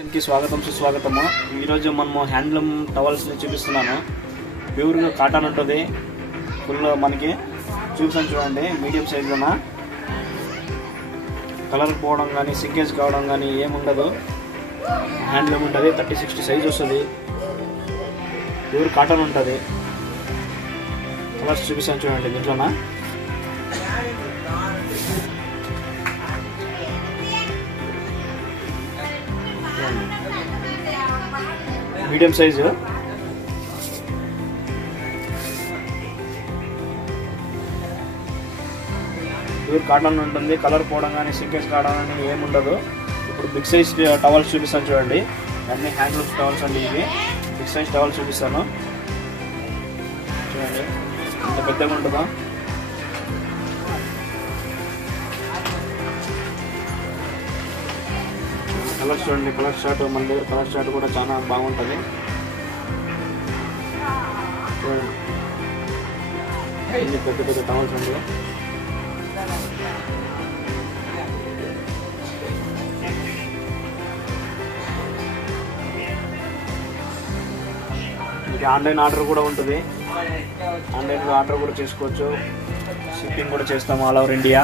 కి స్వాగతం సుస్వాగతము. ఈరోజు మనము హ్యాండ్లూమ్ టవల్స్ని చూపిస్తున్నాను. ప్యూర్గా కాటన్ ఉంటుంది. ఫుల్ మనకి చూపిస్తాను చూడండి. మీడియం సైజులోన కలర్ పోవడం కానీ సింకేజ్ కావడం కానీ ఏముండదు. హ్యాండ్లూమ్ ఉంటుంది. 30-60 సైజ్ వస్తుంది. ప్యూర్ కాటన్ ఉంటుంది. కలర్స్ చూపిస్తాను చూడండి. దీంట్లోన మీడియం సైజు ప్యూర్ కాటన్ ఉంటుంది. కలర్ పోవడం కానీ సింకేజ్ కావడం కానీ ఏముండదు. ఇప్పుడు బిగ్ సైజ్ టవల్స్ చూపిస్తాను చూడండి. అన్ని హ్యాండ్లూమ్ టవల్స్ అండి. ఇవి బిగ్ సైజ్ టవల్స్ చూపిస్తాను చూడండి. ఇంత పెద్దగా ఉంటుందా. కలర్ చూడండి. కలర్ షర్ట్ మన దగ్గర కలర్ షర్ట్ కూడా చాలా బాగుంటుంది చూడండి. ఇన్ని పెద్ద పెద్ద టవల్స్ అండి. ఇది ఆన్లైన్ ఆర్డర్ కూడా ఉంటుంది. ఆన్లైన్లో ఆర్డర్ కూడా చేసుకోవచ్చు. షిప్పింగ్ కూడా చేస్తాము ఆల్ ఓవర్ ఇండియా.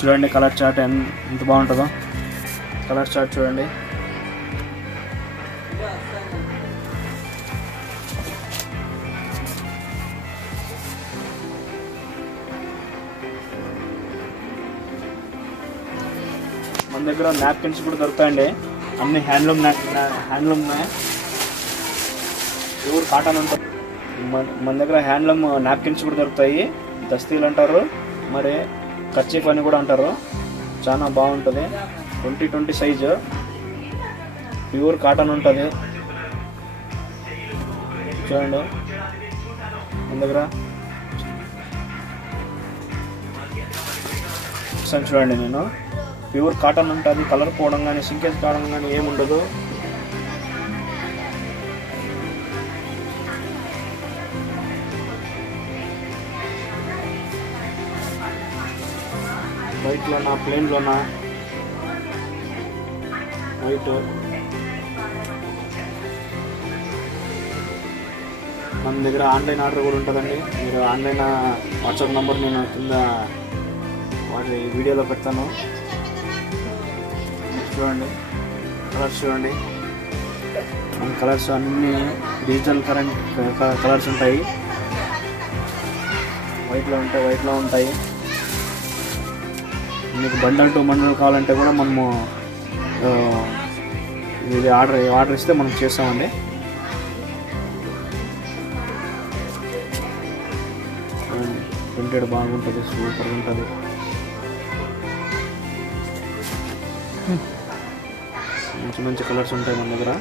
చూడండి కలర్ చార్ట్ ఎంత బాగుంటుందో. కలర్ చార్ట్ చూడండి. మన దగ్గర నాప్కిన్స్ కూడా దొరుకుతాయండి. అన్ని హ్యాండ్లూమ్ ప్యూర్ కాటన్ ఉంటుంది. మన దగ్గర హ్యాండ్లూమ్ నాప్కిన్స్ కూడా దొరుకుతాయి. దస్తీలు అంటారు, మరి కర్చీఫ్ అని కూడా అంటారు. చాలా బాగుంటుంది. 20 సైజు ప్యూర్ కాటన్ ఉంటుంది చూడండి. మన దగ్గర చూడండి. నేను ప్యూర్ కాటన్ ఉంటుంది. కలర్ పోవడం కానీ సింకేజ్ కావడం కానీ ఏముండదు. వైట్లోనా ప్లెయిన్లోనా వైట్. మన దగ్గర ఆన్లైన్ ఆర్డర్ కూడా ఉంటుందండి. మీరు ఆన్లైన్ వాట్సాప్ నెంబర్ నేను కింద వాటి వీడియోలో పెడతాను. చూడండి కలర్స్ చూడండి. మన కలర్స్ అన్నీ డిజిటల్ కలర్స్ ఉంటాయి. వైట్లో ఉంటాయి. మీకు బండల్ టు బండల్ కావాలంటే కూడా మనము ఇది ఆర్డర్ ఇస్తే మనం చేస్తామండి. ప్రింటెడ్ బాగుంటుంది. సూపర్గా ఉంటుంది. మంచి మంచి కలర్స్ ఉంటాయి మన దగ్గర.